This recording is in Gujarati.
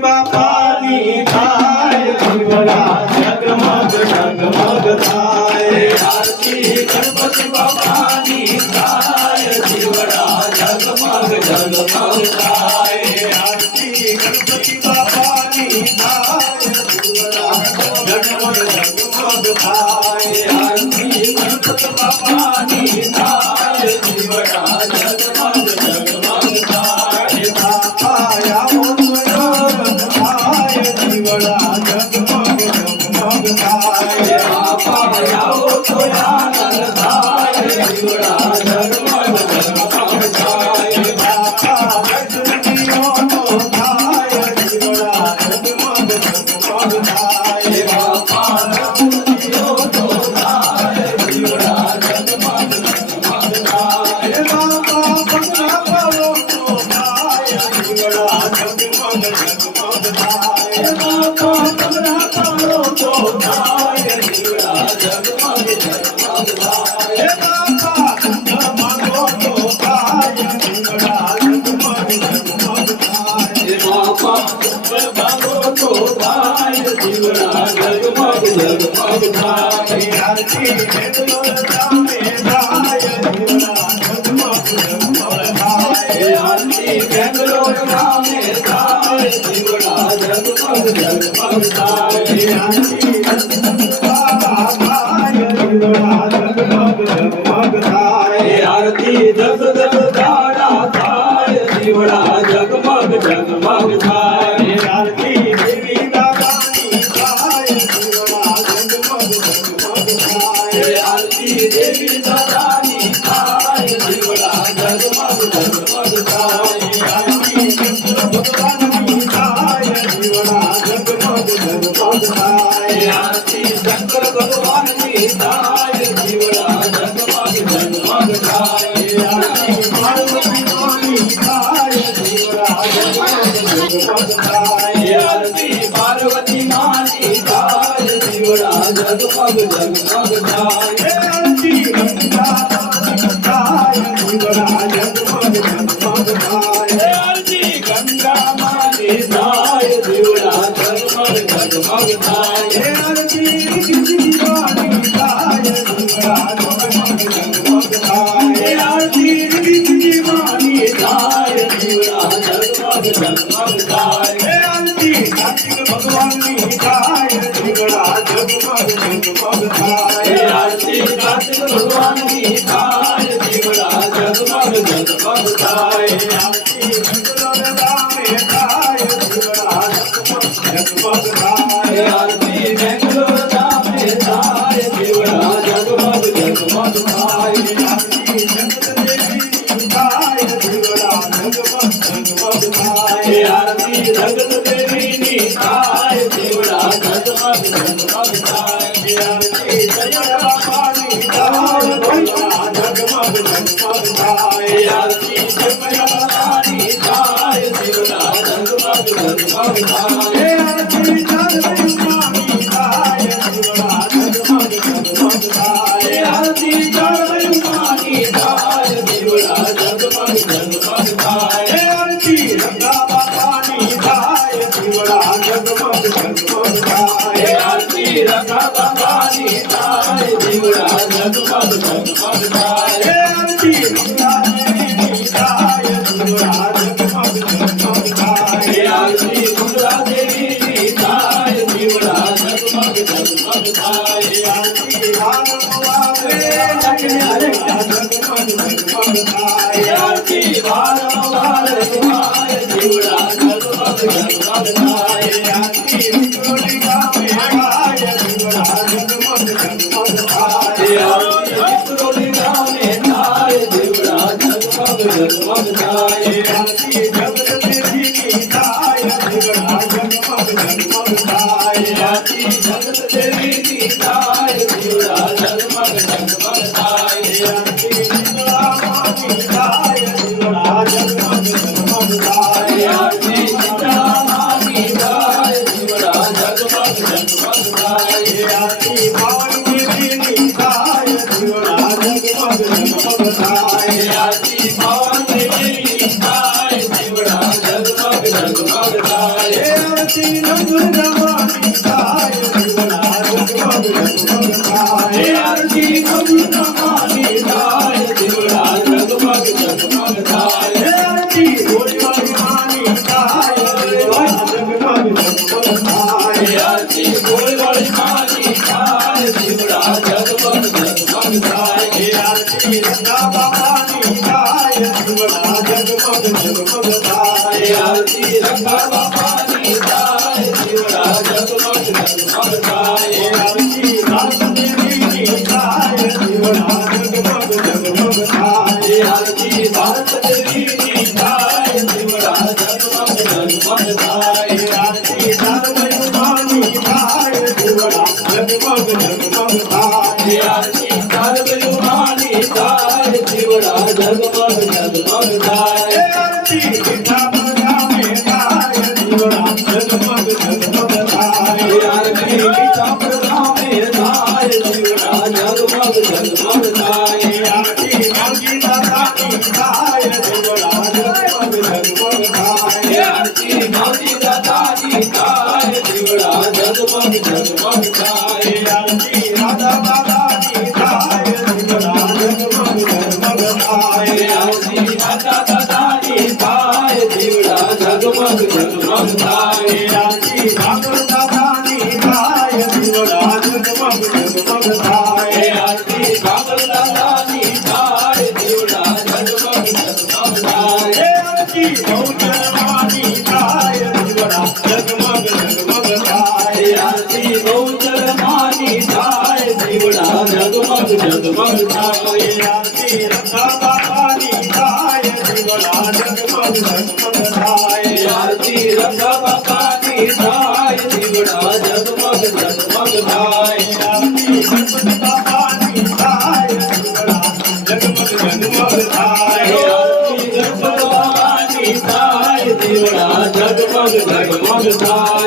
બાપાની થાય જીવડા જગમગ જગમગ થાય આરતી ગણપતિ બાપાની થાય જીવડા જગમગ જગમગ થાય આરતી ગણપતિ બાપાની થાય જીવડા જગમગ જગમગ થાય આરતી ગણપતિ બાપાની થાય જીવડા જગમગ જગમગ થાય બાપા આવો થાય જીવડા જગમગ જગમગ થાય બાપા આવો તો આનંદ થાય જીવડા જગમગ જગમગ થાય બાપા દર્શનીઓ થાય જીવડા જગમગ જગમગ થાય બાપા રઘુપતિઓ તો થાય જીવડા જગમગ જગમગ થાય બાપા પગલા પડો તો થાય જીવડા જગમગ જગમગ થાય બાપા પગલા પડો તો થાય જીવડા જગમગ જગમગ થાય બાપા માગો તો થાય જીવડા જગમગ જગમગ થાય બાપા બાબો તો થાય જીવડા જગમગ જગમગ થાય આરતી એટલો જામે થાય જીવડા જગમગ જગમગ થાય આરતી બેંગ્લોર ગામે થાય જીવડા જગમગ જગમગ થાય આરતી બાબા થાય જીવડા જગમગ જગમગ થાય આરતી જગ જગ તારા થાય જીવડા જગમગ જગમગ થાય આરતી દેવી દાદાની થાય જીવડા જગમગ જગમગ થાય આરતી દેવી દાદાની થાય જીવડા જગમગ જગમગ થાય આરતી કૃષ્ણ ભગવાનની થાય જીવડા જગમગ જગમગ થાય આરતી શંકર ભગવાનની થાય જીવડા જગમગ જગમગ થાય આરતી પાર્વતી માની થાય જીવડા જગમગ જગમગ થાય આરતી પાર્વતી માની થાય જીવડા જગમગ જગમગ થાય આરતી ગંગા થાય જીવડા જગમગ જગમગ થાય આરતી ગંગા માની થાય જીવડા જગમગ જગમગ થાય આરતી દીવાની થાય જીવડા જગમગ જગમગ થાય આરતી દીવાની થાય જીવડા જગમગ જગમગ થાય આરતી કાર્તિક ભગવાનની થાય જીવડા જગમગ જગમગ થાય આરતી કાર્તિક ભગવાનની થાય જીવડા જગમગ જગમગ થાય આરતી મંગળ રામે થાય જીવડા જગમગ જગમગ થાય આરતી બેંગ્લોર ગામે થાય જીવડા જગમગ જગમગ થાય આરતી જગત દેવીની થાય જીવડા જગમગ જગમગ થાય આરતી જગત દેવીની થાય જીવડા જગમગ જગમગ થાય આરતી જય બાપાની થાય જીવડા જગમગ જગમગ થાય આરતી જય બાપાની થાય જીવડા જગમગ જગમગ થાય આરતી ચારણની થાય જીવડા જગમગ જગમગ થાય આરતી જળવયુમાની થાય જીવડા જગમગ જગમગ થાય આરતી રંગા બાપાની થાય જીવડા જગમગ જગમગ થાય આરતી રખા બાબાની થાય જીવડા જગમગ જગમગ થાય આરતી મંગા દેવીની થાય જીવડા જગમગ જગમગ થાય આરતી મંગલા દેવીની થાય જીવડા જગમગ જગમગ થાય આરતી વારમ વારે જગમગ જગમગ થાય આરતી વારંવાર થાય જીવડા જગમગ જગમગ થાય આરતી વિક્રોલી ગામે થાય જીવડા જગમગ જગમગ થાય આરતી વિક્રોલી ગામે થાય જીવડા જગમગ જગમગ થાય આરતી જગત દેવીની થાય જીવડા જગમગ જગમગ થાય આરતી જગત દેવીની થાય જીવડા જગમગ જગમગ થાય આરતી મંગળા માની થાય જીવડા જગમગ જગમગ થાય આરતી શીતળા માની થાય જીવડા જગમગ જગમગ થાય આરતી પાવની દેવીની થાય જીવડા જગમગ જગમગ થાય આરતી પવન દેવીની થાય જીવડા જગમગ જગમગ થાય આરતી નંદ રમાની થાય દીવડા જગમગ જગમગ થાય આરતી નંદ રમાની થાય દીવડા જગમગ જગમગ થાય આરતી ગોળીવાળી માની થાય દીવડા જગમગ જગમગ થાય આરતી ગોળવાળી માની થાય દીવડા જગમગ જગમગ થાય આરતી રંગા બાપાની થાય દીવડા જગમગ જગમગ થાય આરતી રંગા બાપાની થાય દીવડા જગમગ જગમગ થાય આરતી ભારતદેવીની થાય દીવડા જગમગ જગમગ થાય આરતી ભારત દેવીની થાય દીવડા જગમગ જગમગ થાય આરતી ચારમયુમાની થાય દીવડા જગમગ જગમગ થાય આરતી ચારમયુમાની થાય દીવડા જગમગ જગમગ થાય આરતી મીઠા ગામે થાય દીવડા જગમગ જગમગ થાય આરતી મીઠા પ્રધામે થાય દીવડા જગમગ જગમગ થાય આરતી માલજી દાદાની થાય દીવડા જગમગ જગમગ થાય આરતી માજી દાદાની થાય દીવડા જગમગ જગમગ થાય આરતી રાધા દાદાની થાય દીવડા જગમગ જગમગ થાય આરતી દાદા દાદાની થાય દીવડા જગમગ જગમગ થાય આરતી ભાગવત દાદાની થાય દીવડા જગમગ જગમગ થાય આરતી બાબર દાદાની થાય દીવડા જગમગ જગમગ થાય આરતી ગૌચરમાની થાય દીવડા જગમગ જગમગ થાય આરતી ગૌચર માની થાય દીવડા જગમગ જગમગ થાય આરતી રંગા બાપાની થાય દીવડા જગમગ જગમગ થાય આરતી રંગા બાપાની થાય દીવડા જગમગ જગમગ થાય આરતી ગણપતિ બાપાની થાય દીવડા જગમગ જગમગ થાય આરતી ગણપત બાપાની થાય દીવડા જગમગ જગમગ થાય